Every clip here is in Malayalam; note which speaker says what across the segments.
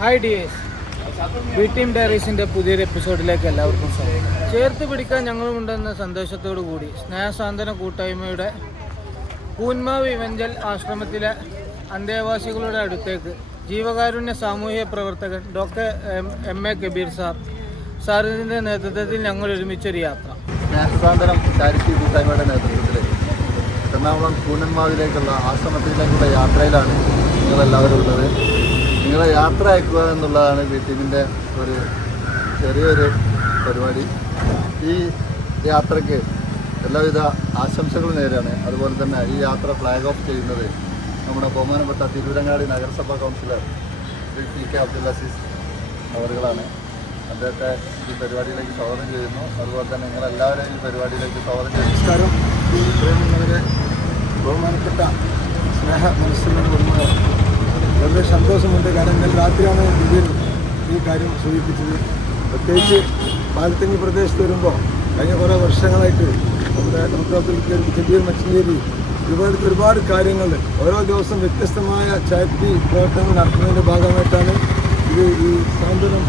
Speaker 1: Hi D S B team ഡയറീസിന്റെ പുതിയൊരു എപ്പിസോഡിലേക്ക് എല്ലാവർക്കും സ്വാഗതം. ചേർത്ത് പിടിക്കാൻ ഞങ്ങളുമുണ്ടെന്ന സന്തോഷത്തോടു കൂടി സ്നേഹസാന്ത്വന കൂട്ടായ്മയുടെ കൂന്മാവ് ഇവഞ്ചൽ ആശ്രമത്തിലെ അന്തേവാസികളുടെ അടുത്തേക്ക് ജീവകാരുണ്യ സാമൂഹിക പ്രവർത്തകൻ doctor M A Kabeer sir സാറിന്റെ നേതൃത്വത്തിൽ ഞങ്ങൾ ഒരുമിച്ചൊരു യാത്ര. സ്നേഹസാന്ത്വനം ചാരിറ്റി കൂട്ടായ്മയുടെ നേതൃത്വത്തിൽ എറണാകുളം കൂനന്മാവിലേക്കുള്ള ആശ്രമത്തിലേക്കുള്ള യാത്രയിലാണ് നിങ്ങളെല്ലാവരും ഉള്ളത്. നിങ്ങളെ യാത്ര അയക്കുക എന്നുള്ളതാണ് ബി ഒരു ചെറിയൊരു പരിപാടി. ഈ യാത്രയ്ക്ക് എല്ലാവിധ ആശംസകളും നേരാണ്. അതുപോലെ തന്നെ ഈ യാത്ര ഫ്ലാഗ് ഓഫ് ചെയ്യുന്നത് നമ്മുടെ ബഹുമാനപ്പെട്ട തിരുവരങ്ങാടി നഗരസഭാ councillor Sri P K Abdul Aziz അവറുകളാണ് അദ്ദേഹത്തെ ഈ പരിപാടിയിലേക്ക് സ്വാഗതം ചെയ്യുന്നു. അതുപോലെ തന്നെ നിങ്ങളെല്ലാവരെയും ഈ പരിപാടിയിലേക്ക് സ്വാഗതം ചെയ്യുന്നു. നമസ്കാരം. ബഹുമാനപ്പെട്ട സ്നേഹ മനസ്സിലുള്ള വളരെ സന്തോഷമുണ്ട്. കാരണം ഇന്നലെ രാത്രിയാണ് ഇതിൽ ഈ കാര്യം സൂചിപ്പിച്ചത്. പ്രത്യേകിച്ച് പാലത്തഞ്ഞി പ്രദേശത്ത് വരുമ്പോൾ കഴിഞ്ഞ കുറേ വർഷങ്ങളായിട്ട് നമ്മുടെ ഡോക്ടർ കബീർ മച്ചേരി ഒരുപാട് ഒരുപാട് കാര്യങ്ങൾ ഓരോ ദിവസം വ്യത്യസ്തമായ ചാരിറ്റി പ്രവർത്തനങ്ങൾ നടത്തുന്നതിന്റെ ഭാഗമായിട്ടാണ് ഇത് ഈ സ്വാതന്ത്ര്യം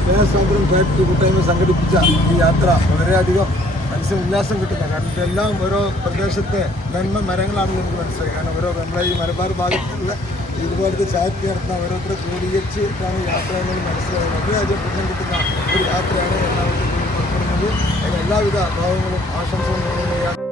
Speaker 1: സ്നേഹ സ്വാതന്ത്ര്യം ചാരിറ്റി കൂട്ടായ്മ സംഘടിപ്പിച്ച ഈ യാത്ര വളരെയധികം മനസ്സിന് ഉല്ലാസം കിട്ടുന്നത് കാരണം ഇതെല്ലാം ഓരോ പ്രദേശത്തെ നന്മ മരങ്ങളാണെന്ന് നമുക്ക് മനസ്സിലായി. കാരണം ഓരോ നമ്മളെ ഈ മലബാർ ഭാഗത്തുള്ള ഇതുപോലത്തെ ചാരിറ്റി നടത്തുന്ന ഓരോരുത്തരെ ക്രോഡീകരിച്ചിട്ടാണ് യാത്ര എന്നത് മനസ്സിലായത് വളരെയധികം പുണ്യം കിട്ടുന്ന ഒരു യാത്രയാണ് എല്ലാവർക്കും പുറപ്പെടുന്നത്. എല്ലാവിധ ഭാവങ്ങളും ആശംസകളും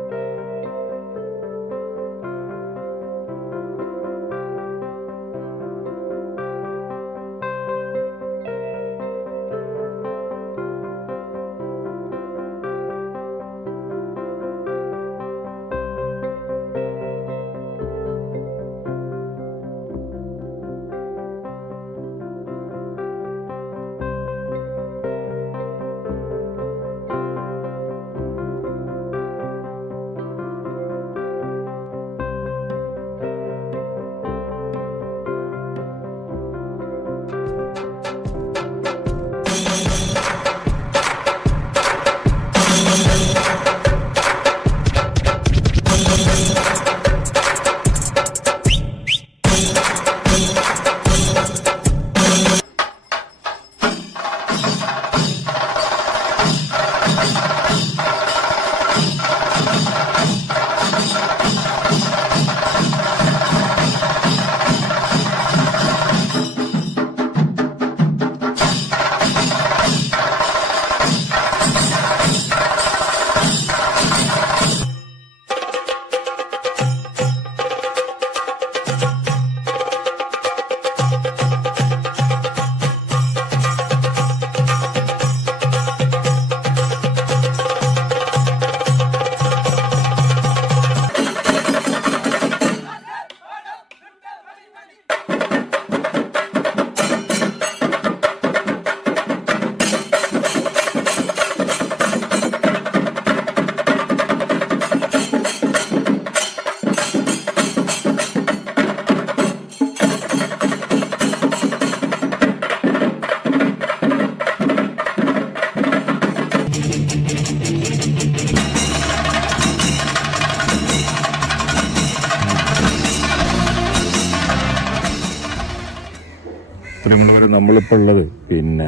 Speaker 1: പ്രിയമുള്ളവർ നമ്മളിപ്പോൾ ഉള്ളത് പിന്നെ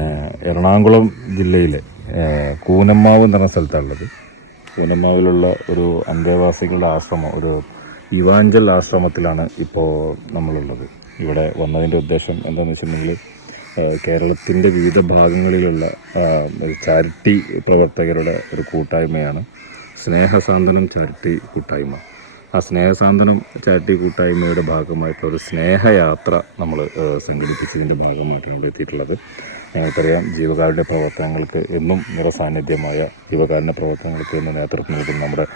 Speaker 1: എറണാകുളം ജില്ലയിലെ കൂനമ്മാവ് എന്ന് പറഞ്ഞ സ്ഥലത്താണുള്ളത്. കൂനമ്മാവിലുള്ള ഒരു അന്തേവാസികളുടെ ആശ്രമം ഒരു ഇവാഞ്ചൽ ആശ്രമത്തിലാണ് ഇപ്പോൾ നമ്മളുള്ളത്. ഇവിടെ വന്നതിന്റെ ഉദ്ദേശം എന്താണെന്ന് വെച്ചിട്ടുണ്ടെങ്കിൽ കേരളത്തിന്റെ വിവിധ ഭാഗങ്ങളിലുള്ള ചാരിറ്റി പ്രവർത്തകരുടെ ഒരു കൂട്ടായ്മയാണ്. സ്നേഹസാന്ത്വനം ചാരിറ്റി കൂട്ടായ്മ. ആ സ്നേഹസാന്ത്വനം ചാരിറ്റി കൂട്ടായ്മയുടെ ഭാഗമായിട്ടുള്ള ഒരു സ്നേഹയാത്ര നമ്മൾ സംഘടിപ്പിച്ചതിന്റെ ഭാഗമായിട്ടാണ് ഇവിടെ എത്തിയിട്ടുള്ളത്. ഞങ്ങൾക്കറിയാം ജീവകാരുടെ പ്രവർത്തനങ്ങൾക്ക് എന്നും നിറസാന്നിധ്യമായ ജീവകാരുണ്യ പ്രവർത്തനങ്ങൾക്ക് എന്നും നേതൃത്വം നൽകുന്ന നമ്മുടെ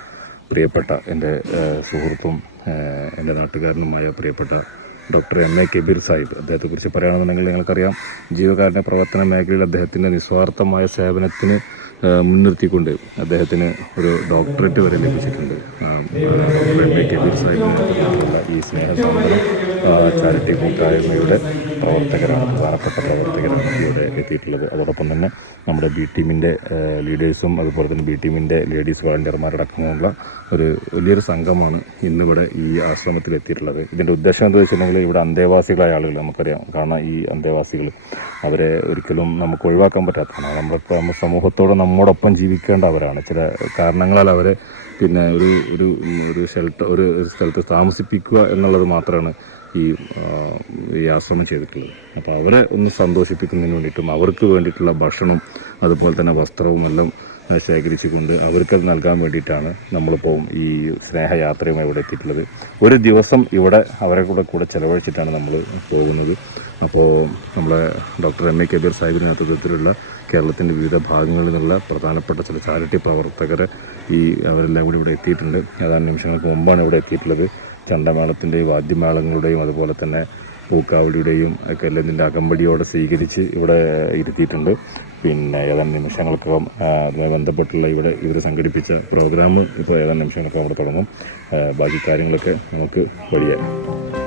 Speaker 1: പ്രിയപ്പെട്ട എന്റെ സുഹൃത്തും എന്റെ നാട്ടുകാരനുമായ പ്രിയപ്പെട്ട doctor M A Kabeer Sahib. അദ്ദേഹത്തെക്കുറിച്ച് പറയുകയാണെന്നുണ്ടെങ്കിൽ നിങ്ങൾക്കറിയാം ജീവകാരുണ്യ പ്രവർത്തന മേഖലയിൽ അദ്ദേഹത്തിന്റെ നിസ്വാർത്ഥമായ സേവനത്തിന് മുൻനിർത്തിക്കൊണ്ട് അദ്ദേഹത്തിന് ഒരു ഡോക്ടറേറ്റ് വരെ ലഭിച്ചിട്ടുണ്ട്. ഈ സ്നേഹസാന്ത്വനം. ചാരിറ്റി കൂട്ടായ്മയുടെ പ്രവർത്തകരാണ് പ്രധാനപ്പെട്ട പ്രവർത്തകരാണ് ഇവിടെ എത്തിയിട്ടുള്ളത്. അതോടൊപ്പം തന്നെ നമ്മുടെ ബി ടീമിന്റെ ലീഡേഴ്സും അതുപോലെ തന്നെ ബി ടീമിന്റെ ലേഡീസ് വളണ്ടിയർമാരടക്കമുള്ള ഒരു വലിയൊരു സംഘമാണ് ഇന്നിവിടെ ഈ ആശ്രമത്തിൽ എത്തിയിട്ടുള്ളത്. ഇതിന്റെ ഉദ്ദേശം എന്താ വെച്ചിട്ടുണ്ടെങ്കിൽ ഇവിടെ അന്തേവാസികളായ ആളുകൾ നമുക്കറിയാം. കാരണം ഈ അന്തേവാസികൾ അവരെ ഒരിക്കലും നമുക്ക് ഒഴിവാക്കാൻ പറ്റാത്തതാണ്. നമ്മളിപ്പോൾ നമ്മൾ സമൂഹത്തോട് നമ്മോടൊപ്പം ജീവിക്കേണ്ടവരാണ്. ചില കാരണങ്ങളാൽ അവരെ പിന്നെ ഒരു ഒരു ഒരു ഷെൽട്ടർ ഒരു ഒരു സ്ഥലത്ത് താമസിപ്പിക്കുക എന്നുള്ളത് മാത്രമാണ് ഈ ഈ ആശ്രമം ചെയ്തിട്ടുള്ളത്. അപ്പോൾ അവരെ ഒന്ന് സന്തോഷിപ്പിക്കുന്നതിന് വേണ്ടിയിട്ടും അവർക്ക് വേണ്ടിയിട്ടുള്ള ഭക്ഷണവും അതുപോലെ തന്നെ വസ്ത്രവും എല്ലാം ശേഖരിച്ചുകൊണ്ട് അവർക്കത് നൽകാൻ വേണ്ടിയിട്ടാണ് നമ്മളിപ്പോൾ ഈ സ്നേഹയാത്രയുമായി ഇവിടെ എത്തിയിട്ടുള്ളത്. ഒരു ദിവസം ഇവിടെ അവരെ കൂടെ കൂടെ ചിലവഴിച്ചിട്ടാണ് നമ്മൾ പോകുന്നത്. അപ്പോൾ നമ്മളെ ഡോക്ടർ എം എ കബീർ സാഹിബിന്റെ നേതൃത്വത്തിലുള്ള കേരളത്തിന്റെ വിവിധ ഭാഗങ്ങളിൽ നിന്നുള്ള പ്രധാനപ്പെട്ട ചില ചാരിറ്റി പ്രവർത്തകരെ ഈ അവരെല്ലാം കൂടി ഇവിടെ എത്തിയിട്ടുണ്ട്. ഏതാനും നിമിഷങ്ങൾക്ക് മുമ്പാണ് ഇവിടെ എത്തിയിട്ടുള്ളത്. ചണ്ടമേളത്തിന്റെയും വാദ്യമേളങ്ങളുടെയും അതുപോലെ തന്നെ പൂക്കാവലിയുടെയും ഒക്കെ എല്ലാം ഇതിന്റെ അകമ്പടിയോടെ സ്വീകരിച്ച് ഇവിടെ ഇരുത്തിയിട്ടുണ്ട്. പിന്നെ ഏതാനും നിമിഷങ്ങൾക്കകം അതുമായി ബന്ധപ്പെട്ടുള്ള ഇവിടെ ഇവർ സംഘടിപ്പിച്ച പ്രോഗ്രാം ഇപ്പോൾ ഏതാനും നിമിഷങ്ങൾക്കകം അവിടെ തുടങ്ങും. ബാക്കി കാര്യങ്ങളൊക്കെ നമുക്ക് വഴിയായി.